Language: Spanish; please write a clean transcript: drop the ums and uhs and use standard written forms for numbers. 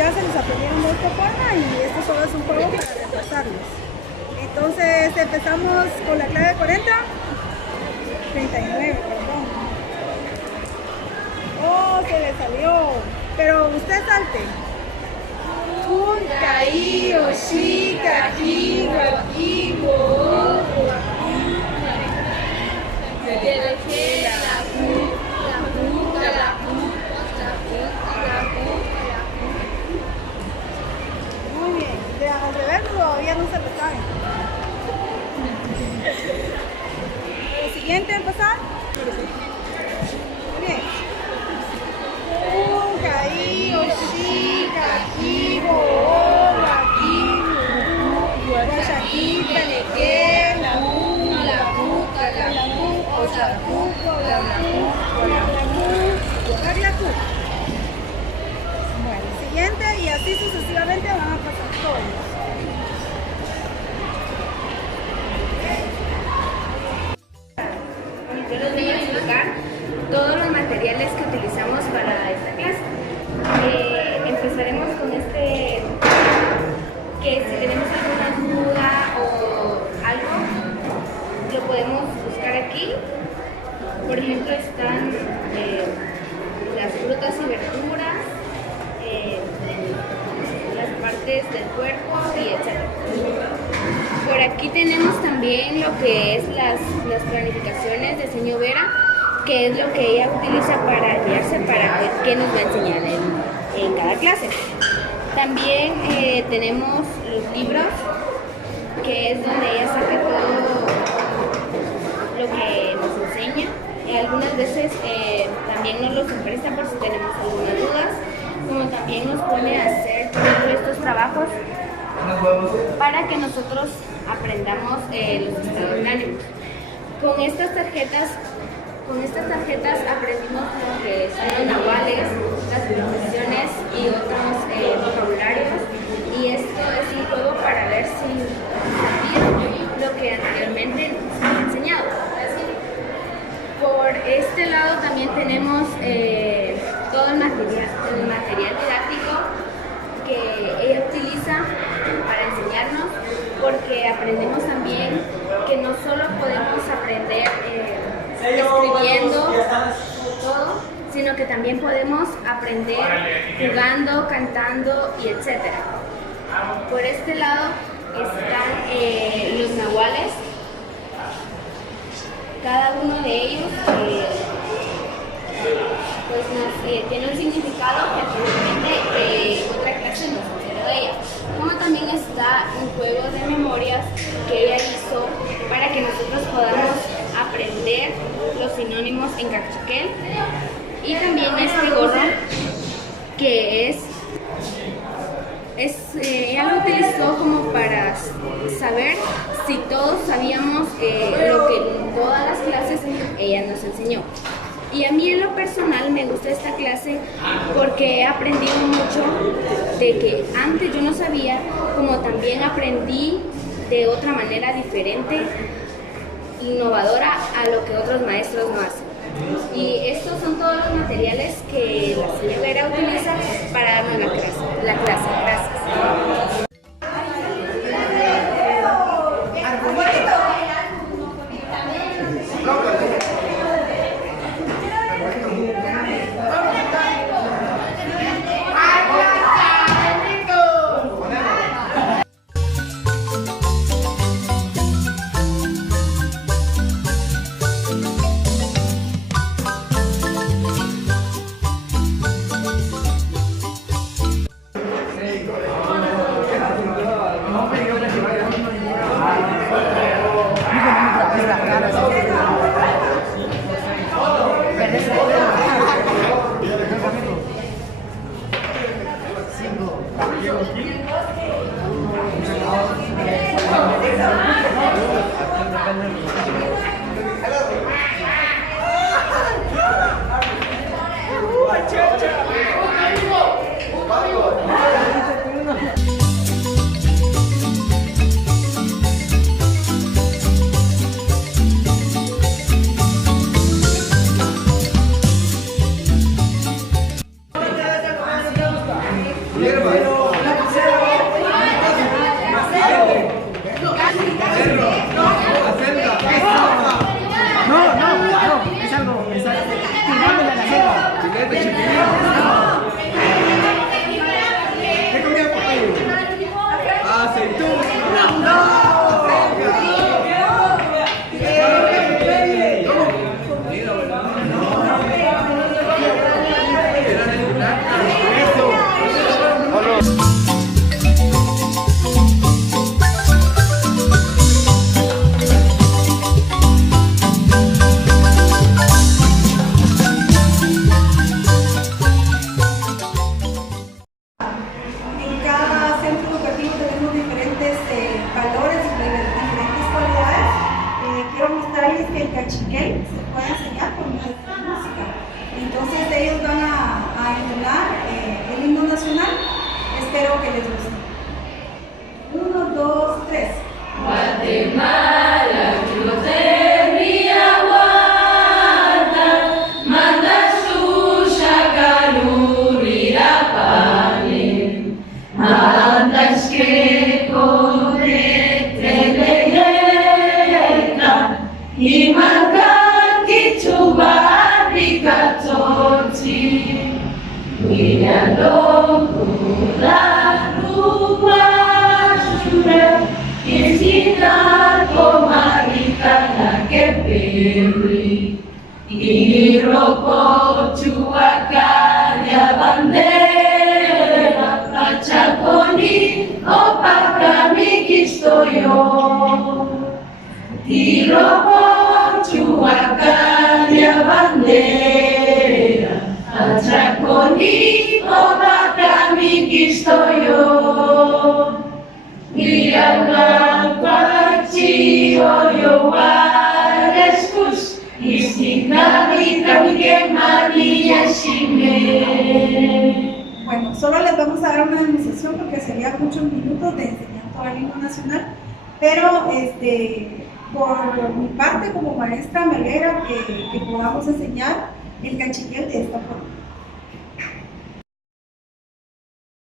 ya se les aprendieron de esta forma y esto solo es un juego para repasarlos. Entonces empezamos con la clave 40, 39, perdón. Oh, se le salió. Pero usted salte. Un caí, oshika, aquí, aquí, muy bien, al revés todavía no se lo saben. El siguiente en pasar. Muy bien. Caí, oshika, aquí, aquí, guachaqui, peleque, la puta, la bueno, siguiente y así sucesivamente van a pasar todos. Yo les voy a explicar todos los materiales que utilizamos para esta clase. Empezaremos con este, que si tenemos alguna duda o algo, lo podemos buscar aquí. Por ejemplo, están las frutas y verduras, las partes del cuerpo y etc. Por aquí tenemos también lo que es las planificaciones de señor Vera, que es lo que ella utiliza para guiarse para ver qué nos va a enseñar en cada clase. También tenemos los libros, que es donde ella saca todo lo que nos enseña. Algunas veces también nos los presta por si tenemos algunas dudas, como también nos pone a hacer todos estos trabajos para que nosotros aprendamos los estados de ánimo. Con estas tarjetas aprendimos lo que son los nahuales, las profesiones y otros vocabularios, y esto es un juego para ver si sabían lo que anteriormente nos han enseñado. Por este lado también tenemos todo el material didáctico que ella utiliza para enseñarnos, porque aprendemos también que no solo podemos aprender escribiendo todo, sino que también podemos aprender jugando, cantando y etc. Por este lado están los nahuales. Cada uno de ellos tiene un significado que anteriormente en otra clase nos enseñó de ella. Como también está un juego de memorias que ella hizo para que nosotros podamos aprender los sinónimos en cachiquel, y también este gorro que ella lo utilizó como para saber si todos sabíamos lo que en todas las clases ella nos enseñó. Y a mí en lo personal me gusta esta clase porque he aprendido mucho de que antes yo no sabía, como también aprendí de otra manera diferente, innovadora a lo que otros maestros no hacen. Y estos son todos los materiales que la señora Vera utiliza para darnos la clase. Gracias. Hierba. les guste. 1, 2, 3. Guatemala, Dios de Riaguada, manda su shakalurirapalle, manda que correte leyeca, y marca que tu barriga toti, mira loco la rumba. Que perri y ropo chuacaria bandera pachaconi opacami que estoy yo y ropo chuacaria bandera pachaconi opacami que estoy yo y habla yo Bueno, solo les vamos a dar una demostración porque sería muchos minutos de enseñar todo el himno nacional, pero por mi parte como maestra me alegra que podamos enseñar el cachiquel de esta forma.